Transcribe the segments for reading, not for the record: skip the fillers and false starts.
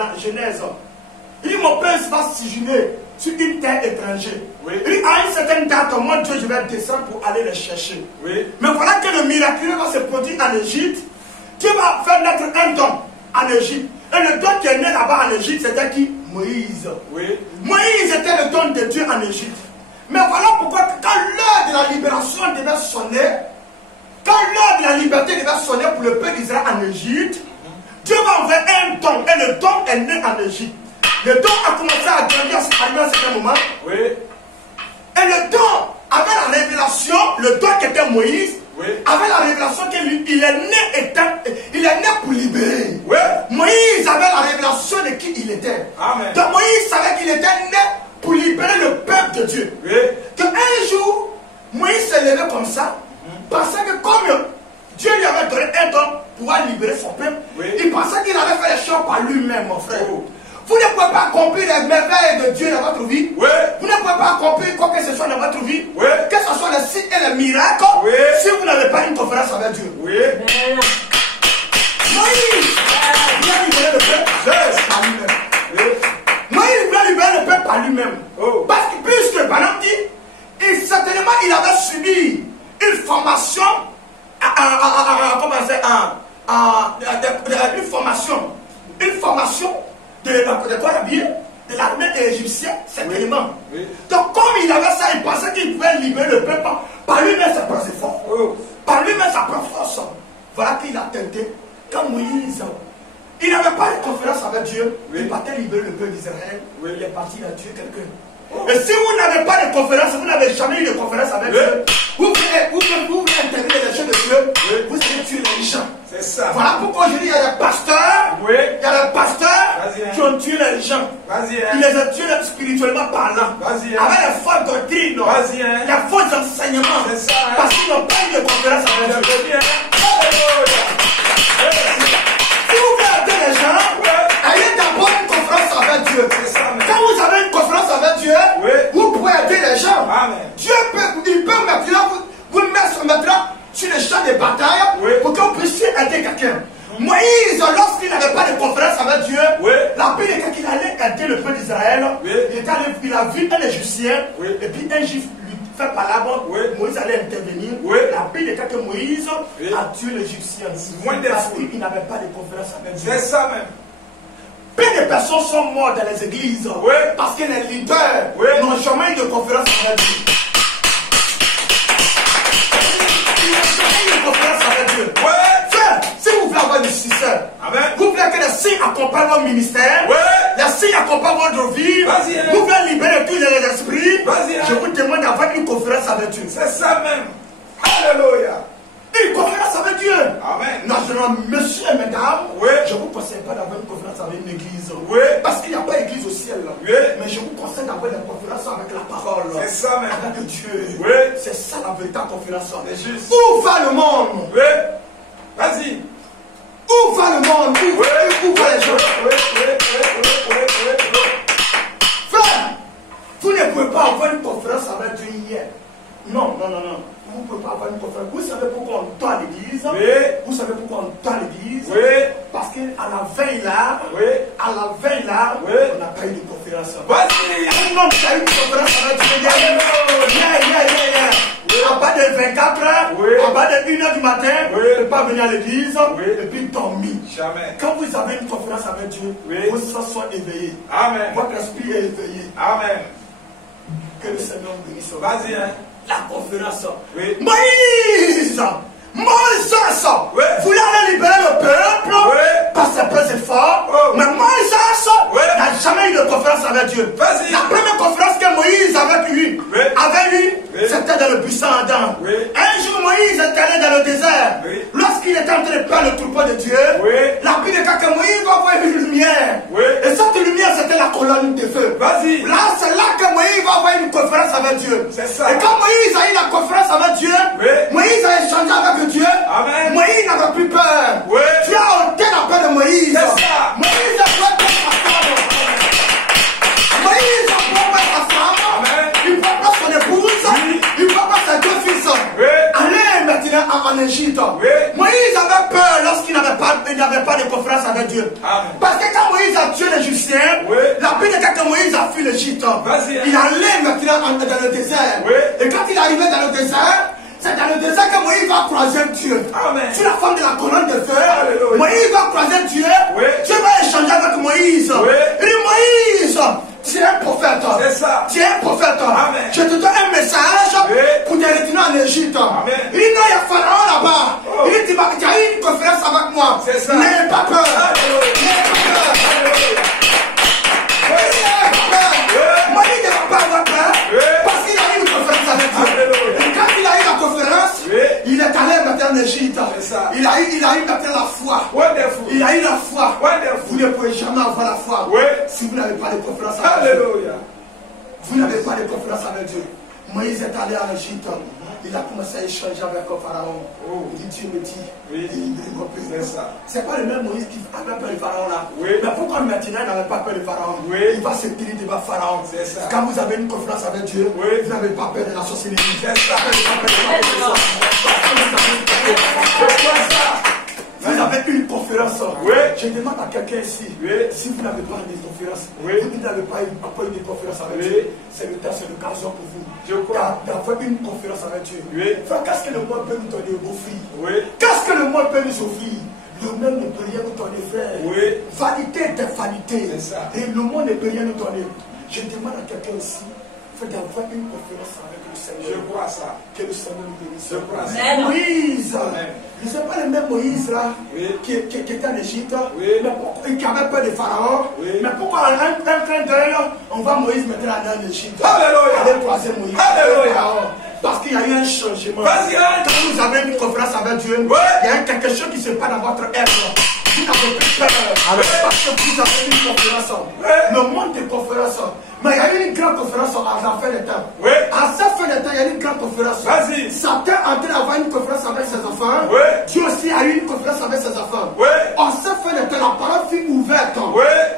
Dans Genèse, il dit mon père va séjourner sur une terre étrangère. Oui. Il dit à une certaine date, moi Dieu, je vais descendre pour aller les chercher. Oui. Mais voilà que le miracle va se produire en Égypte. Dieu va faire naître un don en Égypte. Et le don qui est né là-bas en Égypte, c'était qui? Moïse. Oui. Moïse était le don de Dieu en Égypte. Mais voilà pourquoi quand l'heure de la libération devait sonner, quand l'heure de la liberté devait sonner pour le peuple d'Israël en Égypte, Dieu va envoyer un don. Et le don est né en Égypte. Le don a commencé à grandir à un certain moment. Oui. Et le don, avec la révélation, le don qui était Moïse, oui, avec la révélation qu'il est né pour libérer. Oui. Moïse avait la révélation de qui il était. Amen. Donc Moïse savait qu'il était né pour libérer le peuple de Dieu. Oui. Qu'un jour, Moïse s'est levé comme ça, parce que comme Dieu lui avait donné un don pour pouvoir libérer son peuple, oui, il pensait qu'il allait faire les choses par lui-même, mon frère. Oh. Vous ne pouvez pas accomplir les merveilles de Dieu dans votre vie. Oui. Vous ne pouvez pas accomplir quoi que ce soit dans votre vie. Oui. Que ce soit les signes et les miracles. Oui. Si vous n'avez pas une conférence avec Dieu. Oui. Moïse voulait libérer le peuple par lui-même. Oui. Moïse voulait libérer le peuple par lui-même. Oh. Parce que puisque Balaam dit, et certainement il avait subi une formation, une formation de quoi habillé, de l'armée égyptienne, certainement. Oui. Oui. Donc comme il avait ça, il pensait qu'il pouvait libérer le peuple par lui-même sa propre force. Oh. Par lui-même sa propre force. Voilà qu'il a tenté. Quand Moïse, il n'avait pas de conférence avec Dieu, oui, il partait libérer le peuple d'Israël, oui, il est parti à tuer quelqu'un. Oh. Et si vous n'avez pas de conférence, vous n'avez jamais eu de conférence avec Dieu, vous voulez intervenir les gens de Dieu, oui, vous allez tuer les gens. C'est ça. Voilà pourquoi je dis, il y a des pasteurs, oui, il y a des pasteurs qui ont tué les gens. Ils les ont tués spirituellement parlant. Avec les fausses doctrines, les faux enseignements. C'est ça. Parce qu'ils n'ont pas eu de conférence avec Dieu. Si vous voulez aider les gens, ayez d'abord une conférence avec Dieu. Quand vous avez une conférence avec Dieu, oui, vous pouvez aider les gens. Amen. Dieu peut maintenant vous mettre sur le champ de bataille, oui, pour que vous puissiez aider quelqu'un. Moïse, lorsqu'il n'avait pas de conférence avec Dieu, oui, la Bible dit qu'il allait aider le peuple d'Israël. Oui. Il a vu un Égyptien, oui, et puis un Juif lui fait palabre, oui, Moïse allait intervenir. Oui. La Bible dit que Moïse, oui, a tué l'Égyptien. Parce qu'il n'avait pas de conférence avec Dieu. C'est ça même. Plein de personnes sont mortes dans les églises, oui, parce que les leaders, oui, n'ont jamais eu de conférence avec Dieu. Ils n'ont jamais eu de conférence avec Dieu. Oui. Frère, si vous voulez avoir du succès, amen, vous voulez que les signes accompagnent votre ministère, oui, les signes accompagnent votre vie, vous voulez libérer tous les esprits, je vous demande d'avoir une conférence avec Dieu. C'est ça même. Alléluia. Une conférence avec Dieu. Amen. Naturellement, monsieur et mesdames, oui, je ne vous conseille pas d'avoir une conférence avec une église. Oui. Parce qu'il n'y a pas d'église au ciel. Oui. Mais je vous conseille d'avoir une conférence avec la parole. C'est ça même. Avec Dieu. Oui. C'est ça la véritable conférence. C'est juste. Où va le monde? Oui. Vas-y. Où va le monde? Où va les gens? Frère, vous ne pouvez pas avoir une conférence avec Dieu hier. Non. Vous ne pouvez pas avoir une conférence. Vous savez pourquoi on tend l'église? Oui. Vous savez pourquoi on tend l'église? Oui. Parce qu'à la veille là, oui, oui, on n'a pas eu de conférence. Vas-y. Un homme qui a eu une conférence avec Dieu. À bas de 24 heures, oui, à bas de 1 heure du matin, oui, ne peut pas venir à l'église, oui, et puis dormir. Jamais. Quand vous avez une conférence avec Dieu, oui, vos sens sont éveillés. Amen. Votre esprit est éveillé. Amen. Que le Seigneur vous bénisse. Vas-y, hein. La conférence. Oui. Moïse, oui, voulait aller libérer le peuple, oui, par ses propres efforts. Oh. Mais Moïse, oui, n'a jamais eu de conférence avec Dieu. La première conférence que Moïse avait eue, oui, oui, c'était dans le buisson Adam. Oui. Un jour, Moïse est allé dans le désert. Oui. Lorsqu'il était en train de prendre le troupeau de Dieu, oui, la Bible dit que Moïse va voir une lumière. Oui. Et cette lumière, c'était la colonne de feu. Là, c'est là que Moïse va avoir une conférence avec Dieu. C'est ça. Et quand Moïse a eu la conférence avec Dieu, oui, Moïse a échangé avec Dieu. Amen. Moïse n'avait plus peur. Oui. Tu as ôté la peur de Moïse. Moïse a peur de sa femme. Moïse a peur de sa femme. Amen. Il ne prend pas son épouse. Oui. Il ne prend pas ses deux fils. Oui. Allez maintenant en Égypte. Oui. Moïse avait peur lorsqu'il n'avait pas de conférence avec Dieu. Amen. Parce que quand Moïse a tué Égyptiens, la Bible dit que Moïse a fui l'Égypte. Il allait maintenant dans le désert. Et quand il arrivait dans le désert, c'est dans le désert que Moïse va croiser Dieu. Amen. Sur la forme de la colonne de feu, Moïse va croiser Dieu. Dieu va échanger avec Moïse. Il dit Moïse, tu es un prophète. C'est ça. Tu es un prophète. Amen. Je te donne un message pour te retourner en Égypte. Amen. Il dit non, il y a Pharaon là-bas. Il dit tu as eu une conférence avec moi. C'est ça. N'aie pas peur. Moïse ne va pas avoir peur parce qu'il a eu une conférence avec Dieu. Et quand il a eu la conférence, il est allé maintenant en Égypte. Il a eu maintenant la foi. Wonderful. Il a eu la foi. Wonderful. Vous ne pouvez jamais avoir la foi si vous n'avez pas de conférence avec Dieu. Alléluia. Vous n'avez pas de conférence avec Dieu. Moïse est allé en Égypte. Il a commencé à échanger avec le Pharaon. Il dit, Dieu me dit, délivrez mon peuple. C'est pas le même Moïse qui avait peur du Pharaon là. Mais pourquoi maintenant il n'avait pas peur du Pharaon? Il va se tenir devant Pharaon. Quand vous avez une conférence avec Dieu, vous n'avez pas peur de la sorcellerie. Vous avez une conférence. Je demande à quelqu'un ici, si vous n'avez pas une conférence, vous n'avez pas eu une conférence avec Dieu, c'est l'occasion pour vous. D'avoir une conférence avec Dieu. Qu'est-ce que le monde peut nous donner offrir? Qu'est-ce que le monde peut nous offrir? Le monde ne peut rien nous donner, frère. Vanité des vanités. Et le monde ne peut rien nous donner. Je demande à quelqu'un ici, d'avoir une conférence avec le Seigneur. Je crois ça. Que le Seigneur nous bénisse. Je crois ça. Moïse, ce n'est pas le même Moïse là qui était en Égypte, mais qui avait peur de Pharaon. Mais pourquoi un clin d'œil, on va Moïse maintenant aller en Égypte? Alléluia. Aller croiser Moïse. Alléluia. Parce qu'il y a eu un changement. Vas-y. Quand vous avez une conférence avec Dieu, il y a quelque chose qui se passe dans votre être. Vous n'avez plus peur. Parce que vous avez une conférence. Le monde de conférence. Mais il y a eu une grande conférence à la fin des temps. À cette fin des temps, il y a eu une grande conférence. Vas-y. Satan est en train d'avoir une conférence avec ses enfants. Dieu aussi a eu une conférence avec ses enfants. En cette fin des temps, la parole fut ouverte.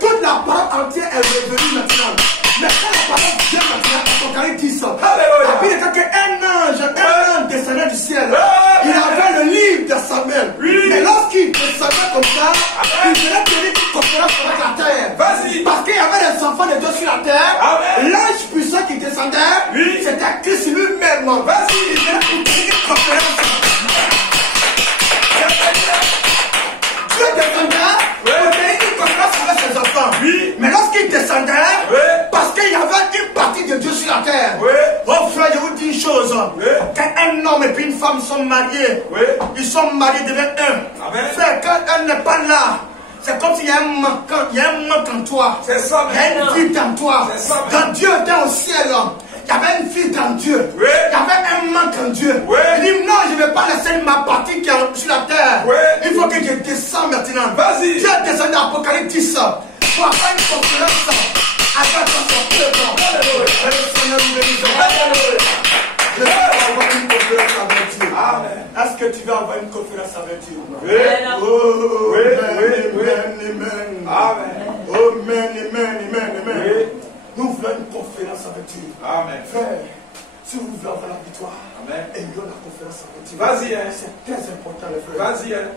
Toute la parole entière est revenue maintenant. Mais quand la parole vient maintenant, Apocalypse 10, la Bible dit qu'un ange descendait du ciel. Il avait le livre de Samuel. Mais lorsqu'il descendait comme ça, il venait tenir une conférence avec la terre. Parce qu'il y avait des enfants de Dieu sur la terre. L'ange puissant qui descendait, c'était Christ lui-même. Il venait pour tenir une conférence. Dieu descendait pour tenir une conférence avec ses enfants. Mais lorsqu'il descendait, parce qu'il y avait une partie de Dieu sur la terre. Oh frère, je vous dis une chose. Quand un homme et puis une femme sont mariés, ils sont mariés devant un. Frère, quand un n'est pas là, c'est comme s'il y a un manque en toi. Il y a une fuite en toi. Quand Dieu était au ciel, il y avait une fuite en Dieu. Il y avait un manque en Dieu. Il dit non, je ne vais pas laisser ma partie qui est sur la terre. Il faut que je descende maintenant. Dieu est descendu à Apocalypse 10 pour avoir une conférence avec son peuple. Et le Seigneur nous bénisse. Je vais avoir une conférence avec Dieu. Est-ce que tu vas avoir une conférence avec Dieu? Oh, amen. Nous voulons une conférence avec Dieu. Frère, si vous voulez avoir la victoire, ayons la conférence avec Dieu. C'est très important, les frères.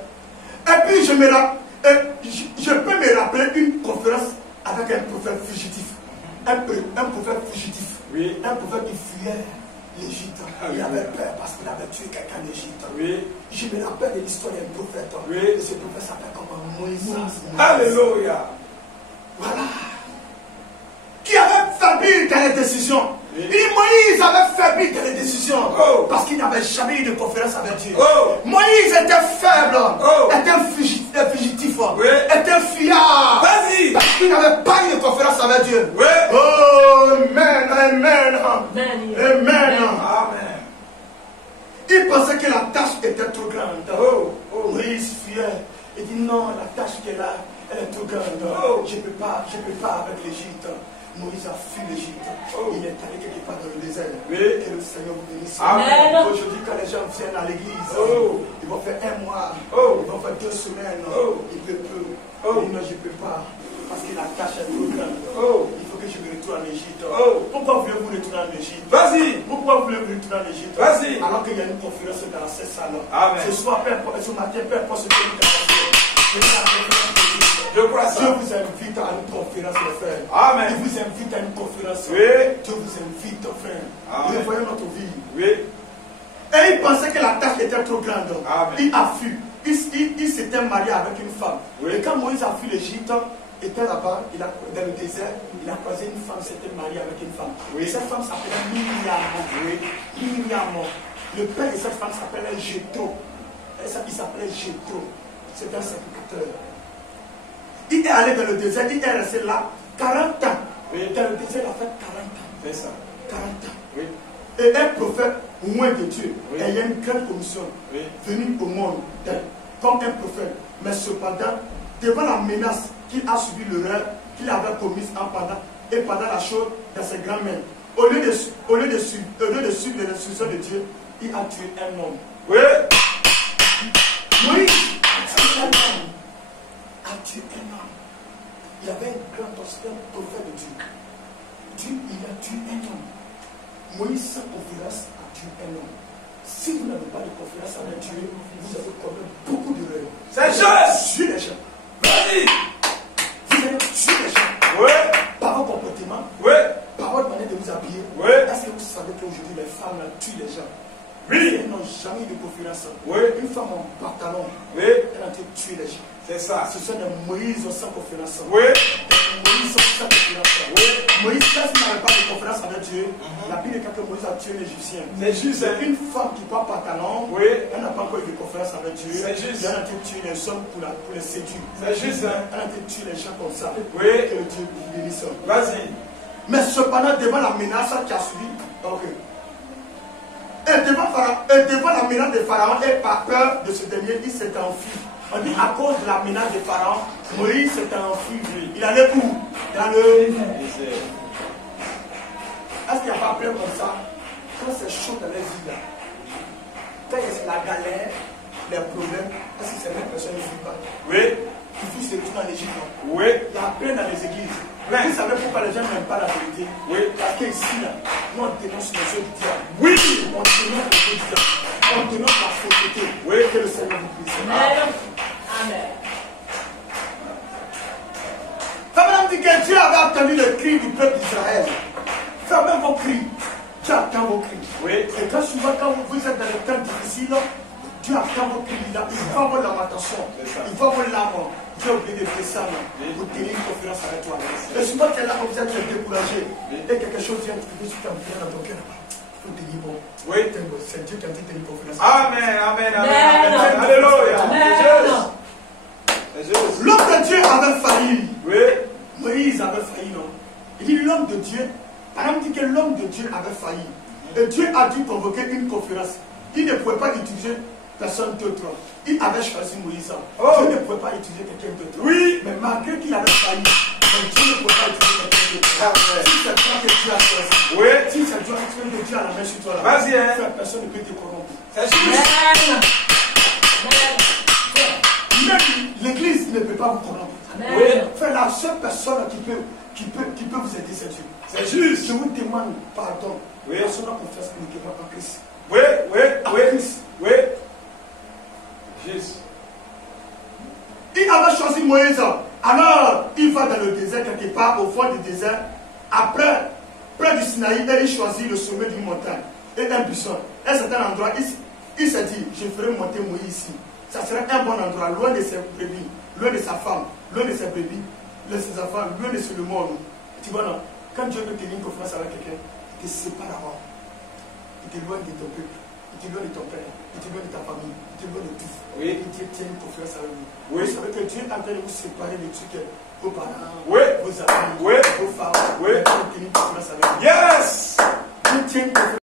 Et puis, je peux me rappeler une conférence avec un prophète fugitif. Un prophète fugitif. Un prophète qui fuyait l'Égypte. Il avait peur parce qu'il avait tué quelqu'un en Égypte. Je me rappelle de l'histoire d'un prophète. Et ce prophète s'appelle comment? Moïse. Alléluia. Voilà. Qui avait failli dans les décisions. Il dit Moïse avait failli dans les décisions. Parce qu'il n'avait jamais eu de conférence avec Dieu. Moïse était faible. Était fugitif. Était fuyard. Parce qu'il n'avait pas eu de conférence avec Dieu. Oh, amen. Il pensait que la tâche était trop grande. Moïse fuyait. Il dit non, la tâche qui est là, elle est trop grande. Je ne peux pas avec l'Égypte. Moïse a fui l'Égypte. Il est allé quelque part dans le désert. Que le Seigneur vous bénisse. Aujourd'hui, quand les gens viennent à l'église, ils vont faire un mois, ils vont faire 2 semaines. Il peut peu. Il dit non, je ne peux pas. Parce que la tâche est trop grande. Il faut que je me retourne en Égypte. Pourquoi voulez-vous retourner en Égypte? Pourquoi voulez-vous retourner en Égypte? Alors qu'il y a une conférence dans cette salle. Ce soir, ce matin, peu importe ce que vous avez fait. Je crois ça. Dieu vous invite à une conférence, mes frères. Amen. Il vous invite à une conférence. Oui. Dieu vous invite, frère. Amen. Vous voyez notre vie. Oui. Et il pensait que la tâche était trop grande. Amen. Il a fui. Il s'était marié avec une femme. Oui. Et quand Moïse a fui l'Égypte, il était là-bas, dans le désert, il a croisé une femme, s'était marié avec une femme. Oui. Et cette femme s'appelait Myriam. Oui. Myriam. Le père de cette femme s'appelait Jéthro. Il s'appelait Jéthro. C'est un sacrificateur. Il est allé dans le désert, il est resté là 40 ans. Oui. Dans le désert, il a fait 40 ans. C'est ça. 40 ans. Oui. Et un prophète loin de Dieu, Oui. et il y a une grande commission Oui. venue au monde comme un prophète. Mais cependant, devant la menace qu'il a subi l'erreur qu'il avait commise pendant la chose dans ses grandes mains, au lieu de suivre les instructions de Dieu, il a tué un homme. Oui. Moïse a tué un homme. Il y avait un grand prophète de Dieu. Dieu, il a tué un homme. Moïse, sans conférence, a tué un homme. Si vous n'avez pas de conférence avec Dieu, vous avez commis beaucoup d'erreurs. C'est juste. Tuez les gens. Vas-y. Vous allez tuer les gens. Oui. Par votre comportement, Oui. par votre manière de vous habiller. Oui. Est-ce que vous savez qu'aujourd'hui, les femmes tuent les gens? Oui. Elles n'ont jamais eu de conférence. Oui. Une femme en pantalon, Oui. elle a tué les gens. C'est ça. Ce sont des Moïse sans conférence. Oui. Moïse sans conférence. Oui. Moïse, quand il n'avait pas de conférence avec Dieu, la Bible dit que Moïse a tué l'Égyptien. C'est juste. C'est une femme qui porte pantalon, Oui. elle n'a pas encore eu de conférence avec Dieu. C'est juste. Elle a tué les hommes pour les séduire. C'est juste. Elle a tué les gens comme ça. Oui. Que Dieu bénisse. Vas-y. Mais cependant, devant la menace qui a suivi, ok. Et devant la menace de Pharaon, et par peur de ce dernier, il s'est enfui. On dit à cause de la menace de Pharaon, Moïse s'est enfui. Il allait où? Dans le... Est-ce qu'il n'y a pas plein comme ça? Quand c'est chaud dans les îles, là, quand il y a la galère, les problèmes, est-ce que c'est même personne qui ne fuit pas? Oui. Qui fuit c'est tout dans l'Égypte. Oui. Il y a plein dans les églises. Plein. Vous savez pourquoi les gens n'aiment pas la vérité? Oui. Parce qu'ici, là, nous on dénonce les choses du diable. Oui. On dénonce les choses du diable. On dénonce la fausseté. Oui. Que le Seigneur vous puisse. Amen. Amen. Femme dit que Dieu avait entendu le cri du peuple d'Israël. Fermez vos cris. Dieu attend vos cris. Oui. Et quand souvent, quand vous êtes dans les temps difficiles, Dieu attend vos cris. Il va avoir lamentation. Il va avoir larmes. Dieu a oublié de descendre pour tenir une conférence avec toi. Et souvent, tu es là, comme vous êtes découragé. Et quelque chose vient te trouver sur ton cœur dans ton cœur. Il faut te dire, bon, Oui. c'est Dieu qui a dit de tenir une conférence. Amen. Amen. Amen. Amen. Amen. Alléluia. Amen. C'est juste. L'homme de Dieu avait failli. Oui. Moïse avait failli, non? Il dit l'homme de Dieu. Par exemple, dit que l'homme de Dieu avait failli. Et Dieu a dû convoquer une conférence. Il ne pouvait pas utiliser personne d'autre. Il avait choisi Moïse. Oh. Dieu ne pouvait pas utiliser quelqu'un d'autre. Oui. Mais malgré qu'il avait failli, Dieu ne pouvait pas utiliser quelqu'un d'autre. Amen. Si c'est toi que Dieu a choisi, Oui. si c'est toi que Dieu a la main sur toi, là, Vas-y, hein. personne ne peut te corrompre. C'est juste. Amen. Même l'église ne peut pas vous corrompre. Amen. Oui. Frère, la seule personne qui peut vous aider, c'est Dieu. C'est juste. Je vous demande pardon. Oui. Personne n'a confiance uniquement en Christ. Oui. Oui. En Oui. Christ. Oui. Juste. Il avait choisi Moïse. Alors, il va dans le désert, quelque part, au fond du désert. Après, près du Sinaï, et il choisit le sommet d'une montagne et un buisson. À un certain endroit, il s'est dit, je ferai monter Moïse ici. Ça serait un bon endroit, loin de ses brebis, loin de sa femme, loin de ses brebis, loin de ses enfants, loin de le monde. Tu vois, non? Quand Dieu veut tenir une conférence avec quelqu'un, il te sépare d'abord. Il t'éloigne de ton peuple, il t'éloigne de ton père, il t'éloigne de ta famille, il t'éloigne de tout. Oui. Et Dieu tient une conférence avec vous. Oui. Vous savez que Dieu est en train de vous séparer des trucs, vos parents, Oui. vos amis, Oui. vos femmes. Oui. Il tient une conférence avec vous. Yes. Dieu tient une conférence.